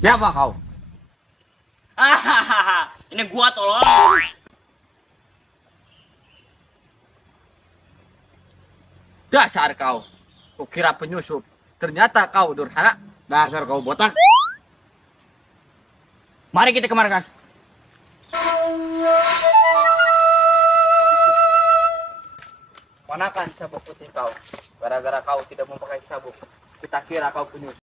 Siapa kau? Ini gua tolong. Dasar kau. Kukira penyusup. Ternyata kau durhana. Dasar kau botak. Mari kita ke markas. Manakan sabuk putih kau. Gara-gara kau tidak memakai sabuk. Kita kira kau penyusup.